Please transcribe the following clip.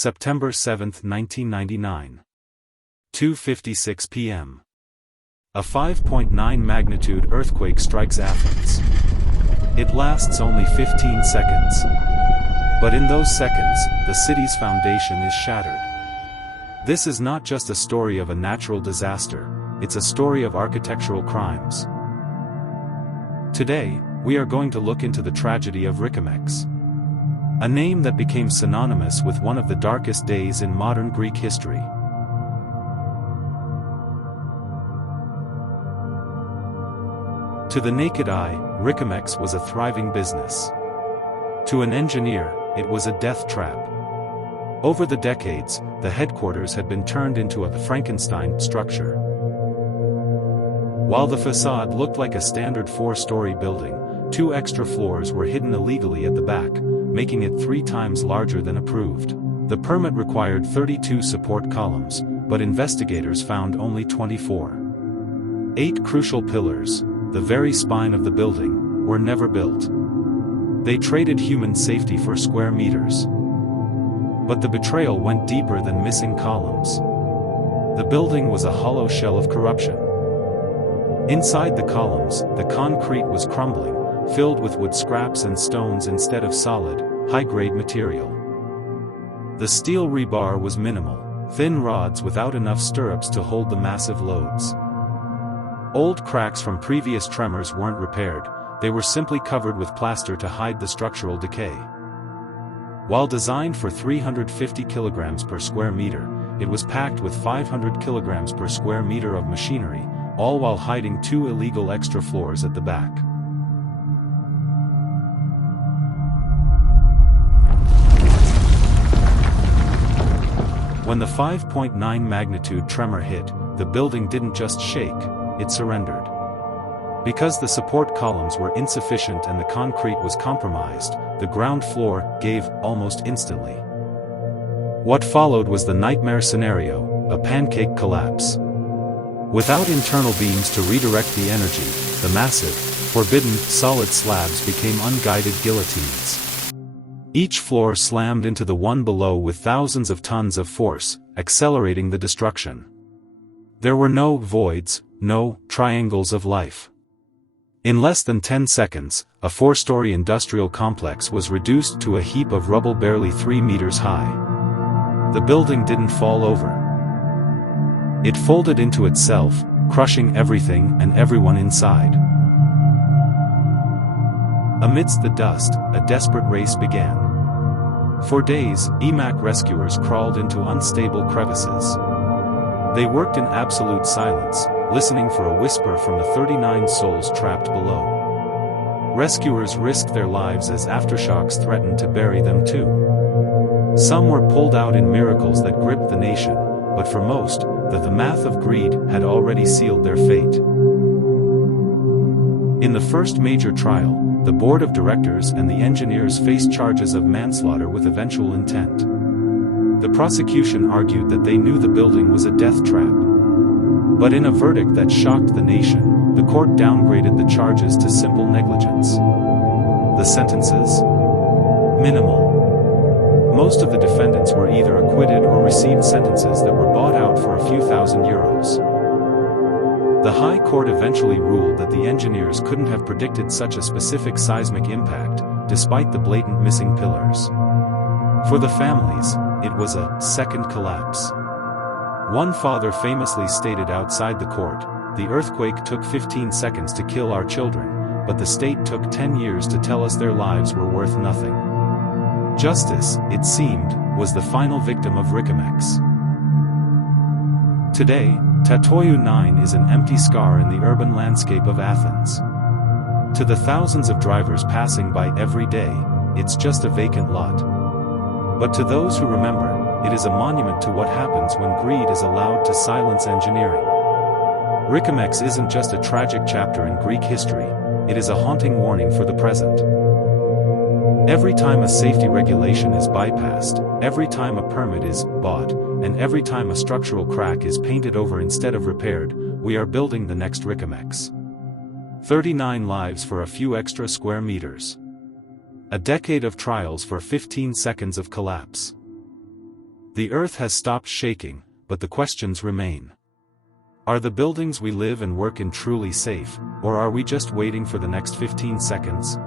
September 7, 1999. 2:56 p.m. A 5.9 magnitude earthquake strikes Athens. It lasts only 15 seconds. But in those seconds, the city's foundation is shattered. This is not just a story of a natural disaster, it's a story of architectural crimes. Today, we are going to look into the tragedy of Ricomex, a name that became synonymous with one of the darkest days in modern Greek history. To the naked eye, Ricomex was a thriving business. To an engineer, it was a death trap. Over the decades, the headquarters had been turned into a Frankenstein structure. While the facade looked like a standard 4-story building, 2 extra floors were hidden illegally at the back, making it 3 times larger than approved. The permit required 32 support columns, but investigators found only 24. 8 crucial pillars, the very spine of the building, were never built. They traded human safety for square meters. But the betrayal went deeper than missing columns. The building was a hollow shell of corruption. Inside the columns, the concrete was crumbling, filled with wood scraps and stones instead of solid, high-grade material. The steel rebar was minimal, thin rods without enough stirrups to hold the massive loads. Old cracks from previous tremors weren't repaired, they were simply covered with plaster to hide the structural decay. While designed for 350 kilograms per square meter, it was packed with 500 kilograms per square meter of machinery, all while hiding 2 illegal extra floors at the back. When the 5.9 magnitude tremor hit, the building didn't just shake, it surrendered. Because the support columns were insufficient and the concrete was compromised, the ground floor gave almost instantly. What followed was the nightmare scenario, a pancake collapse. Without internal beams to redirect the energy, the massive, forbidden, solid slabs became unguided guillotines. Each floor slammed into the one below with thousands of tons of force, accelerating the destruction. There were no voids, no triangles of life. In less than 10 seconds, a 4-story industrial complex was reduced to a heap of rubble barely 3 meters high. The building didn't fall over. It folded into itself, crushing everything and everyone inside. Amidst the dust, a desperate race began. For days, EMAC rescuers crawled into unstable crevices. They worked in absolute silence, listening for a whisper from the 39 souls trapped below. Rescuers risked their lives as aftershocks threatened to bury them too. Some were pulled out in miracles that gripped the nation, but for most, the math of greed had already sealed their fate. In the first major trial, the board of directors and the engineers faced charges of manslaughter with eventual intent. The prosecution argued that they knew the building was a death trap. But in a verdict that shocked the nation, the court downgraded the charges to simple negligence. The sentences? Minimal. Most of the defendants were either acquitted or received sentences that were bought out for a few thousand euros. The High Court eventually ruled that the engineers couldn't have predicted such a specific seismic impact, despite the blatant missing pillars. For the families, it was a second collapse. One father famously stated outside the court, "The earthquake took 15 seconds to kill our children, but the state took 10 years to tell us their lives were worth nothing." Justice, it seemed, was the final victim of Ricomex. Today, Tatoiou 9 is an empty scar in the urban landscape of Athens. To the thousands of drivers passing by every day, it's just a vacant lot. But to those who remember, it is a monument to what happens when greed is allowed to silence engineering. Ricomex isn't just a tragic chapter in Greek history, it is a haunting warning for the present. Every time a safety regulation is bypassed, every time a permit is bought, and every time a structural crack is painted over instead of repaired, we are building the next Ricomex. 39 lives for a few extra square meters. A decade of trials for 15 seconds of collapse. The earth has stopped shaking, but the questions remain. Are the buildings we live and work in truly safe, or are we just waiting for the next 15 seconds?